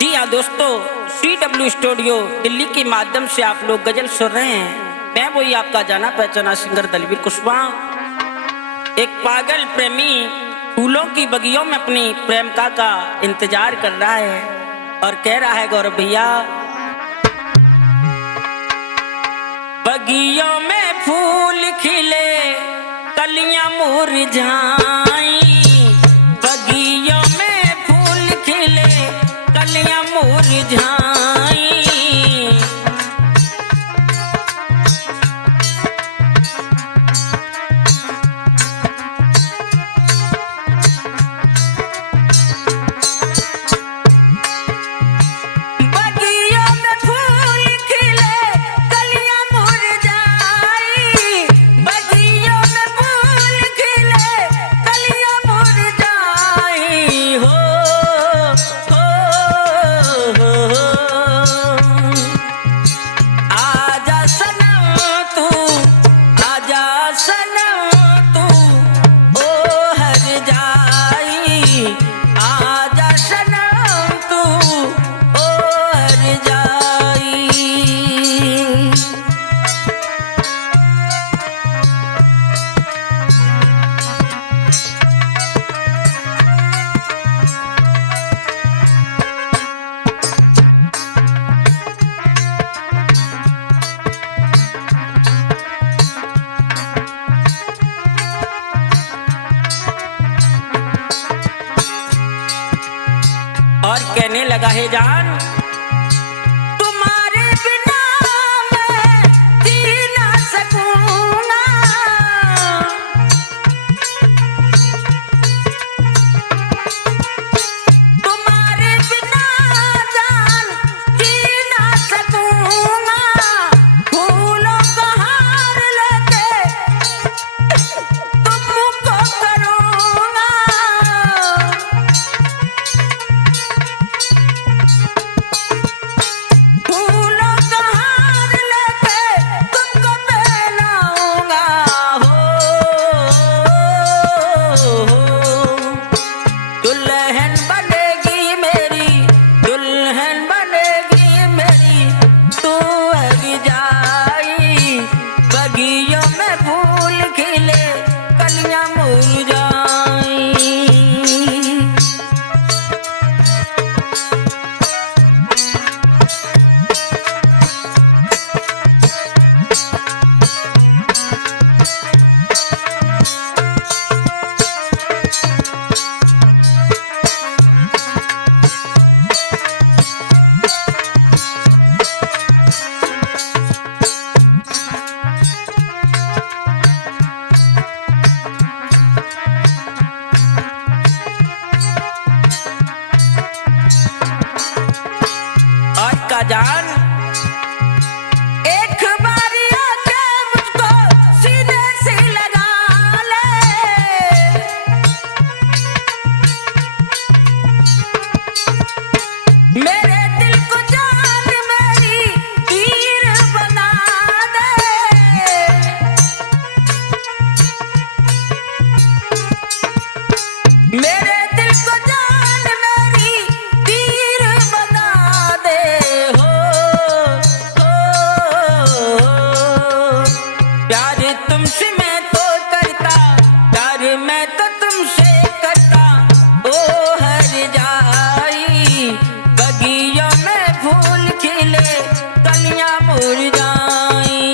जी हाँ दोस्तों, CW studio Delhi के माध्यम से आप लोग गजल सुन रहे हैं। मैं वही आपका जाना पहचाना सिंगर दलवीर कुशवाहा। एक पागल प्रेमी फूलों की बगियों में अपनी प्रेमिका का इंतजार कर रहा है और कह रहा है गौरव भैया, बगियों में फूल खिले कलियां मुरझाई, बगियों में फूल खिले कलियां मुरझाई, और कहने लगा है जान, तुम्हारे बिना मैं जी ना सकूंगा, तुम्हारे बिना जान जी ना सकूंगा, फूलों का हार लेके तुमको करूंगा, जान एक बारी आके मुझको सीने से लगा ले, मेरे दिल को जान मेरी तीर बना दे, मेरे दिल को जान मेरी तीर बना दे, तुमसे मैं तो करता प्यार, मैं तो तुमसे करता ओ हर जाई, बगियों में फूल खिले कलियां मुरझाई।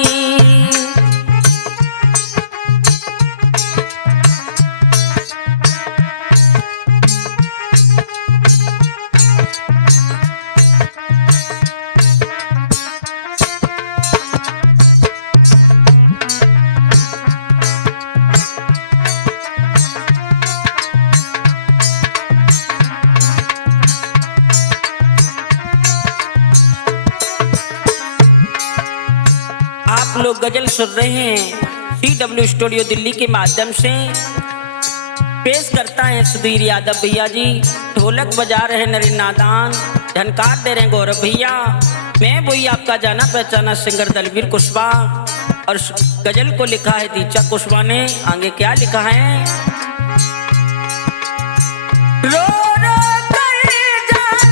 आप लोग गजल सुन रहे हैं CW स्टूडियो दिल्ली के माध्यम से। पेश करता है सुधीर यादव भैया जी, ढोलक बजा रहे हैं नरेंद्र नादान, झनकार दे रहे हैं गौरव भैया। मैं वही आपका जाना पहचाना सिंगर दलवीर कुशवाहा और गजल को लिखा है दीक्षा कुशवाहा ने। आगे क्या लिखा है, रो रो कर जान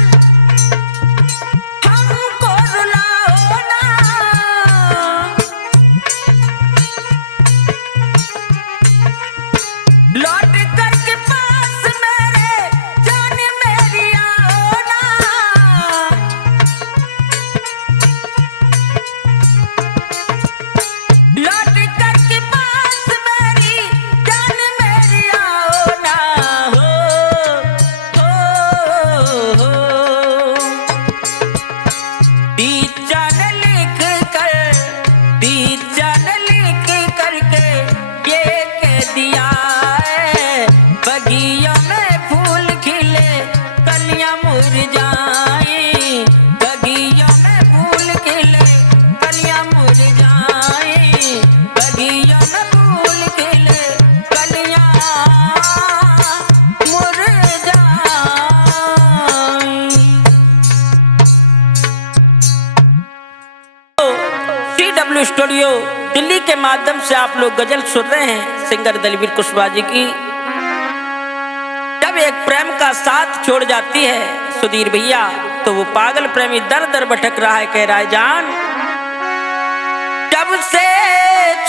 डब्ल्यू स्टूडियो दिल्ली के माध्यम से आप लोग गजल सुन रहे हैं सिंगर दलवीर कुशवाहा जी की। जब एक प्रेम का साथ छोड़ जाती है सुधीर भैया, तो वो पागल प्रेमी दर दर भटक रहा है, कह रहा है जान जब से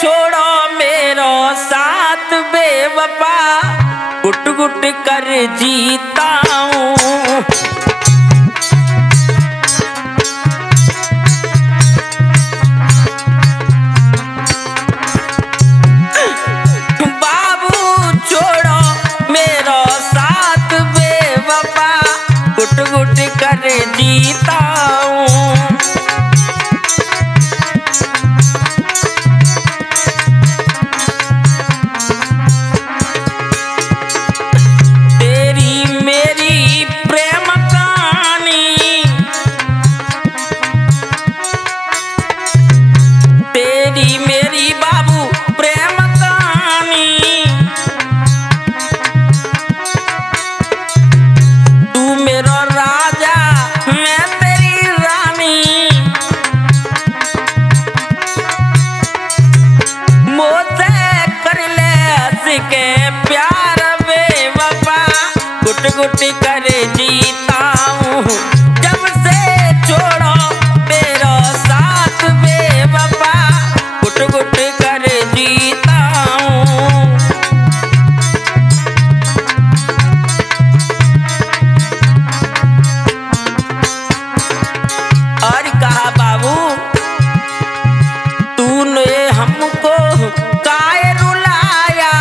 छोड़ो मेरो साथ बेवफा, गुट गुट कर जीता हूँ। गुट गुट कर जीता हूँ। तेरी मेरी प्रेम कहानी, तेरी मेरी बाबू प्रेम कहानी, तू मेरा राजा मैं तेरी रानी, मुझसे कर ले हंस के प्यार बेवफा, गुट गुट कर जीता हूँ। जब से छोड़ो मेरा साथ बेवफा, गुट गुट कर जीता हूँ। और कहा बाबू तूने हमको काहे रुलाया,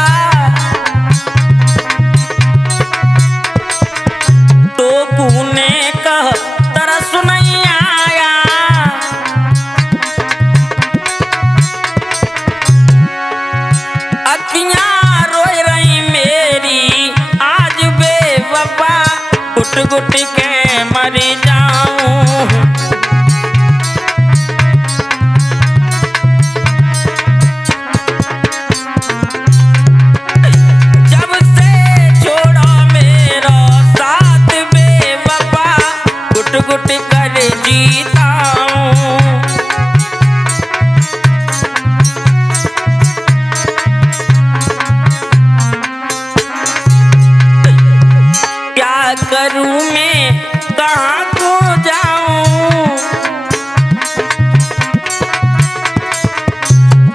तो तूने कह तरस नहीं आया। अखियां रोई रही मेरी आज बेवफा, गुट गुट के मर जाऊं। जब से छोड़ो मेरा साथ बेवफा, गुट गुट कर जीता हूँ। क्या करूँ मैं कहाँ को जाऊँ,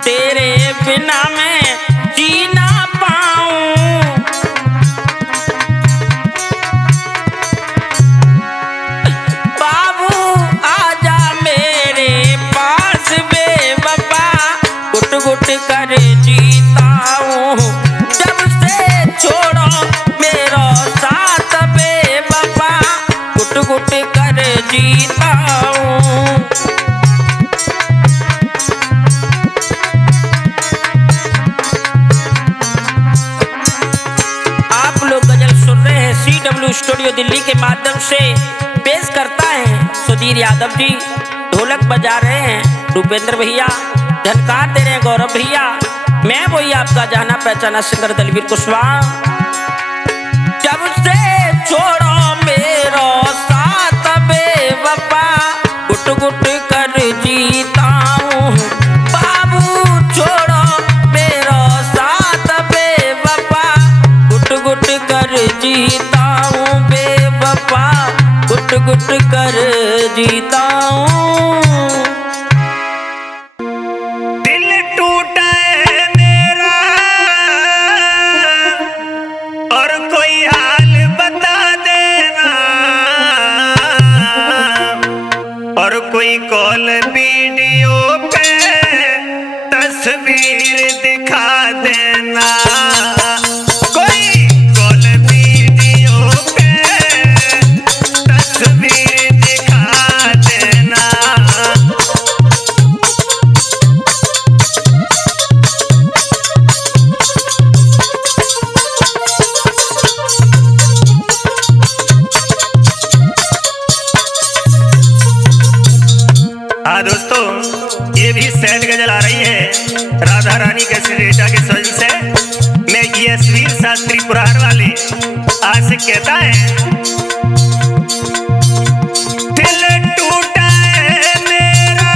तेरे बिना मैं जी ना पाऊँ। बाबू आजा मेरे पास बेवफा, गुट गुट कर जीता हूँ। जब से छोड़ो मेरा साथ बेवफा, गुट गुट कर जीता हूँ। आप लोग गजल सुन रहे हैं CW स्टूडियो दिल्ली के माध्यम से। पेश करता है सुधीर यादव जी, ढोलक बजा रहे हैं रूपेंद्र भैया, झनकार दे रहे हैं गौरव भैया। मैं वही आपका जाना पहचाना सिंगर दलवीर कुशवाहा। जब से छोड़ो मेरा साथ बेवफा, गुट गुट कर जीता हूँ। बाबू छोड़ो मेरा साथ बेवफा, गुट गुट कर जीता हूँ बेवफा, गुट गुट कर जीता हूँ। दिल टूटा है मेरा और कोई हाल बता देना, और कोई कॉल वीडियो पे तस्वीर दिखा देना, कोई कॉल वीडियो पे तस्वीर दिखा देना। हाँ दोस्तों, ये भी सैड गजल आ रही है राधा रानी के श्रीटा के स्वजन से। मैं यशवीर शास्त्री पुराण वाली आज से कहता है, दिल टूटा है मेरा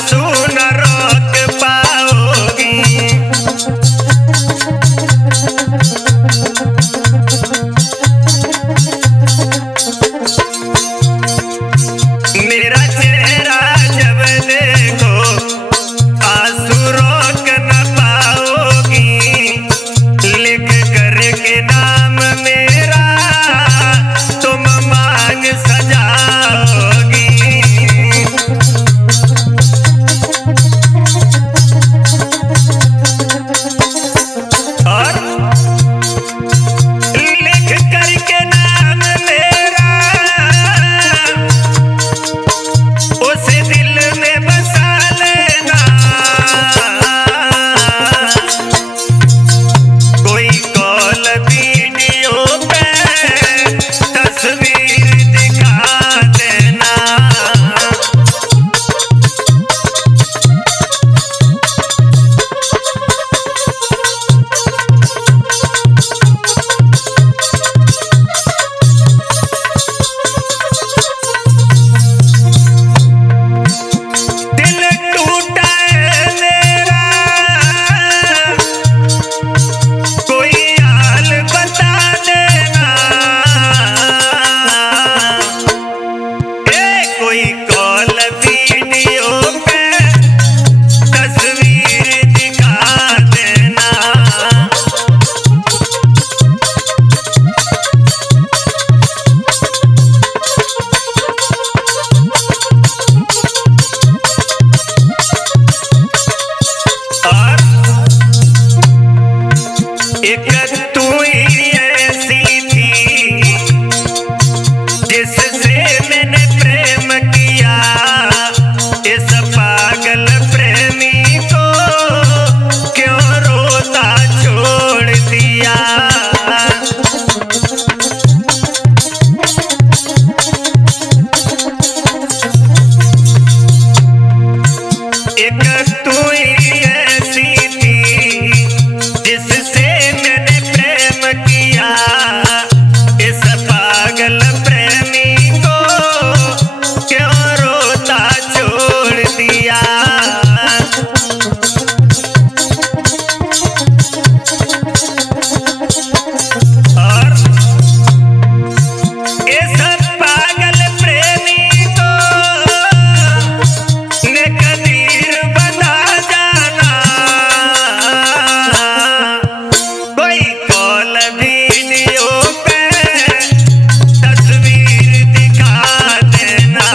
आंसू न रोक पाओगी। मेरा चेहरा जब देखो आंसू रोक न पाओगी। लिख करके नाम मेरा तुम मांग सजाओगी। और लिख करके नाम मेरा उसे दिल में बसा लेना। कोई कॉल वीडियो पे तस्वीर दिखा देना। दिल टूटा है मेरा कोई हाल बता देना। कोई कॉल वीडियो पे तस्वीर दिखा देना। और एक तू ही ऐसी थी जिससे मैंने प्रेम किया। इस पागल प्रेमी को क्यों रोता छोड़ दिया। एक तू ही ऐसी थी जिससे मैंने प्रेम किया। इस पागल प्रेमी को क्यों रोता छोड़ दिया। और इस पागल प्रेमी को ने कदीर बना जाना। कोई कॉल वीडियो पे तस्वीर दिखा देना।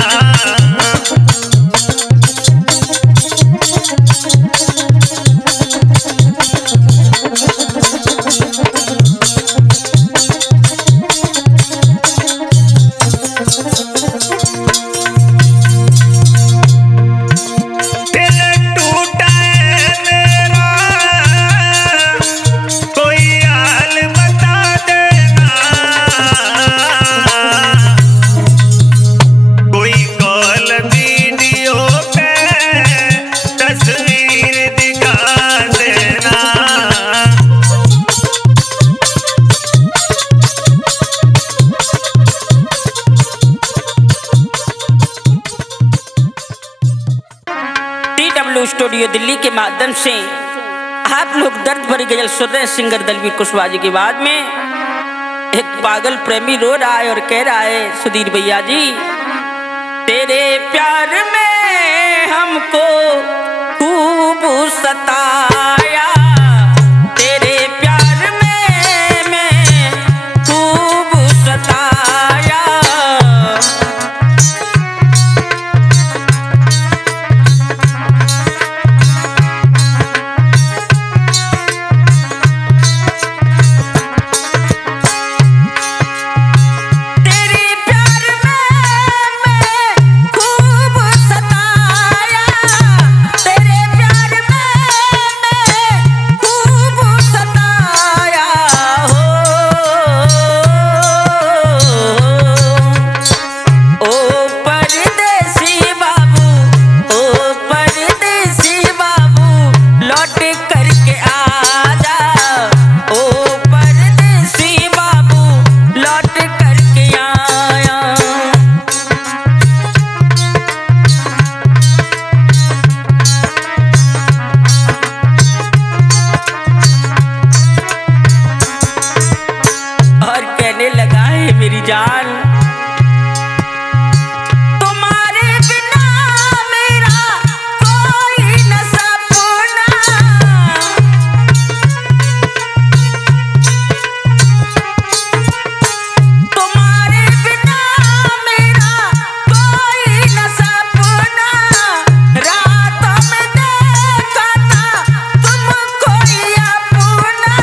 दिल टूटा है मेरा कोई हाल बता देना। कोई कॉल वीडियो पे तस्वीर दिखा देना। TW स्टूडियो दिल्ली के माध्यम से आप लोग दर्द भरी गजल सुन रहे हैं सिंगर दलवीर कुशवाहा जी की आवाज में। एक पागल प्रेमी रो रहा है और कह रहा है सुधीर भैया जी, तेरे प्यार में हमको खूब सताया। तेरे प्यार में मैं खूब सताया। तेरे प्यार में मैं खूब सताया। जान तुम्हारे बिना मेरा कोई न सपना, तुम्हारे बिना मेरा कोई न सपना, रातों में देखा था तुमको ही अपना,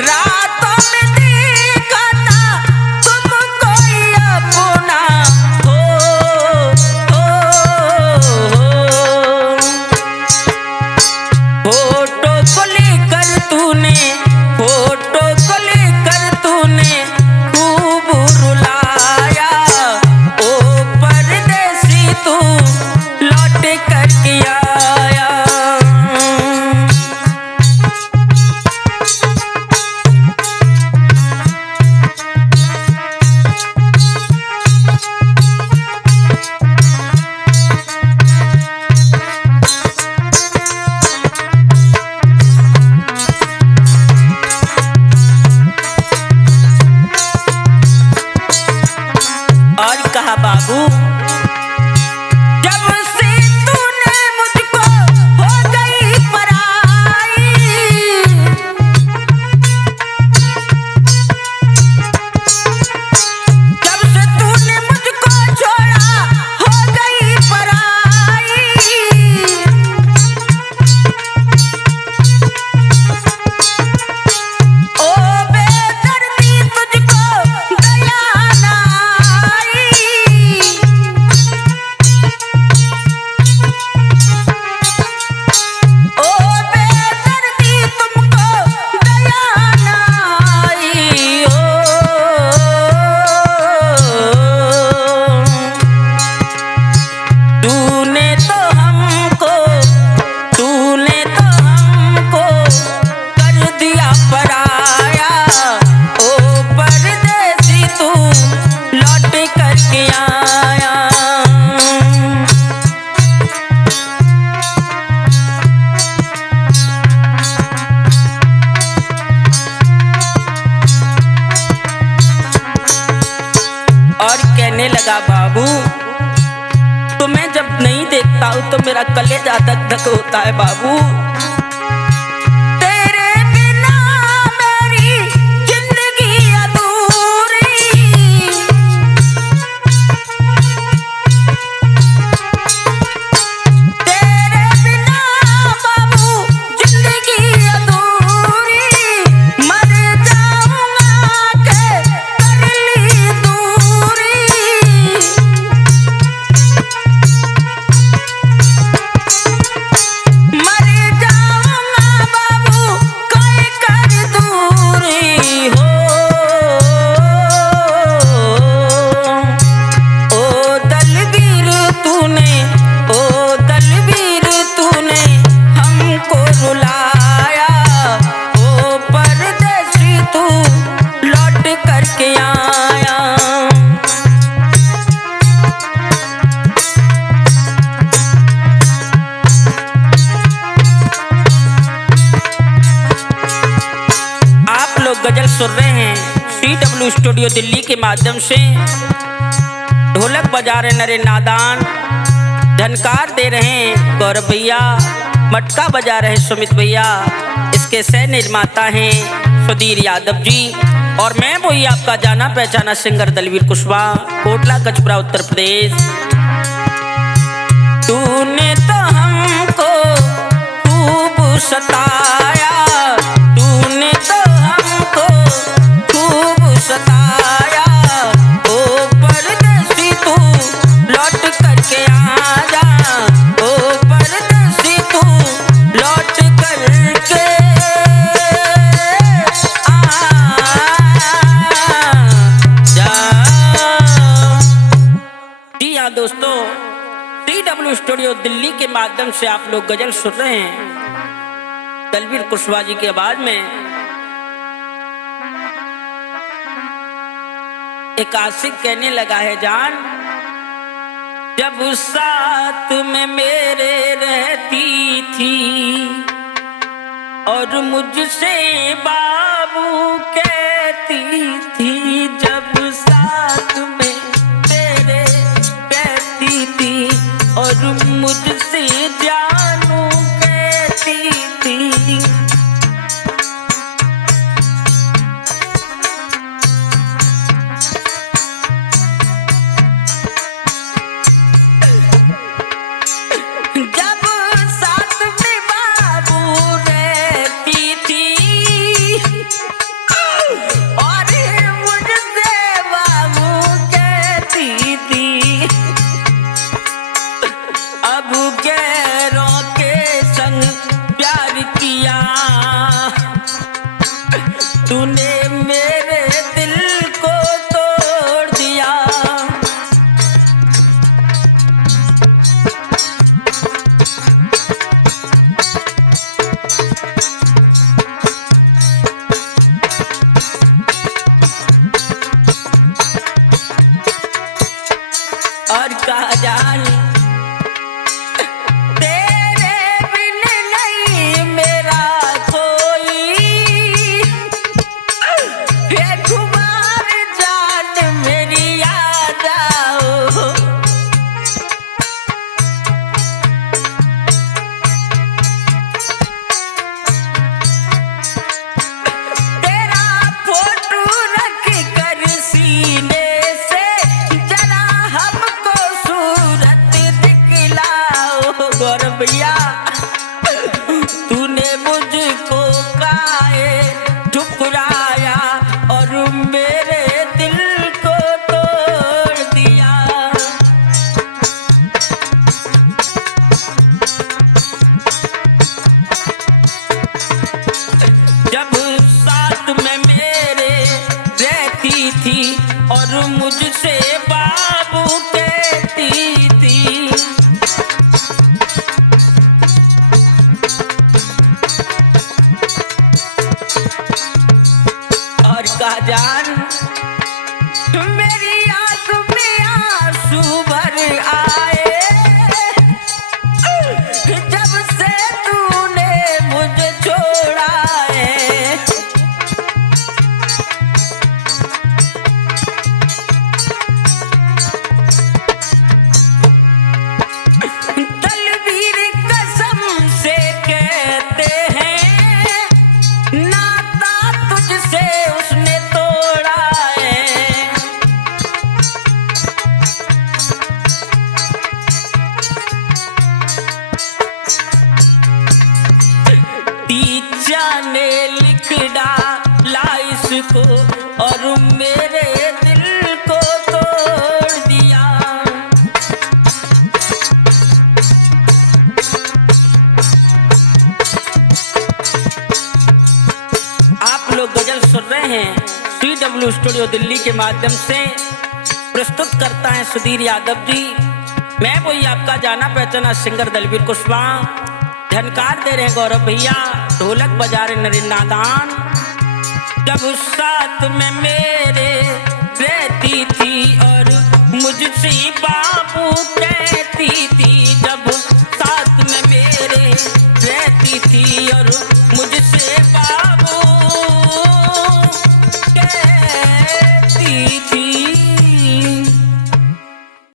रातों में देखा था तुमको ही अपना। हो फोटो को लेकर तूने, फोटो को लेकर तूने खूब रुलाया, ओ परदेसी तू लौट कर के आया। और कहा बाबू जब से तूने मुझको हो गई पराई, जब से तूने मुझको छोड़ा हो गई पराई, ओ बेदर्दी तुझको दया ना आई, ओ बेदर्दी तुमको दया ना आई। तूने तो हमको, तूने तो हमको कर दिया पराया, ओ परदेसी तू लौट कर के आया। और कहने लगा बाबू तुम्हें जब नहीं देखता हूं तो मेरा कलेजा धक धक होता है बाबू, तेरे बिना मेरी जिंदगी अधूरी, तेरे बिना बाबू जिंदगी अधूरी, मर जाऊंगा के कर ली दूरी, मर जाऊंगा बाबू कोई कर दूरी। हो ओ दलवीर तूने, ओ दलवीर तूने हमको रुलाया, ओ परदेसी तू लौट कर के आया। आप लोग गजल सुन रहे हैं CW स्टूडियो दिल्ली के माध्यम से। ढोलक बजा रहे नरे नादान, झनकार दे रहे हैं गौरव भैया, मटका बजा रहे हैं सुमित भैया, इसके सह निर्माता हैं सुधीर यादव जी, और मैं वही आपका जाना पहचाना सिंगर दलवीर कुशवाहा, कोटला कचपुरा उत्तर प्रदेश। तूने तो हमको खूब सताया, तूने तो हमको खूब सताया, ओ परदेसी तू लौट कर के आजा, ओ परदेसी तू लौट कर के आजा। जी हाँ दोस्तों, CW स्टूडियो दिल्ली के माध्यम से आप लोग गजल सुन रहे हैं दलवीर कुशवाहा जी की आवाज में। एक आशिक कहने लगा है जान, जब साथ में मेरे रहती थी और मुझसे बाबू कहती थी जब साथ में तेरे कहती थी, और मुझसे जानू कहती थी। तूने मेरे दिल को तोड़ दिया। और कहा जाने भैया तूने मुझको काहे ठुकराया और मेरे दिल को तोड़ दिया। जब साथ में मेरे रहती थी और मुझसे बाबू कहती थी। जान मेरी आंख में आंसू भर आए जब से तूने मुझे छोड़ा है। तलवीर कसम से कहते हैं नाता तुझसे उसने तोड़ा है। तीजा ने लिख डाला इसको और मेरे दिल को तोड़ दिया। आप लोग गजल सुन रहे हैं CW स्टूडियो दिल्ली के माध्यम से। प्रस्तुत करता है सुधीर यादव जी। मैं वही आपका जाना पहचाना सिंगर दलवीर कुशवाहा। झनकार दे रहे हैं गौरव भैया, ढोलक बजा रहे नरेंद्र नादान। जब साथ में मेरे रहती थी और मुझसे बात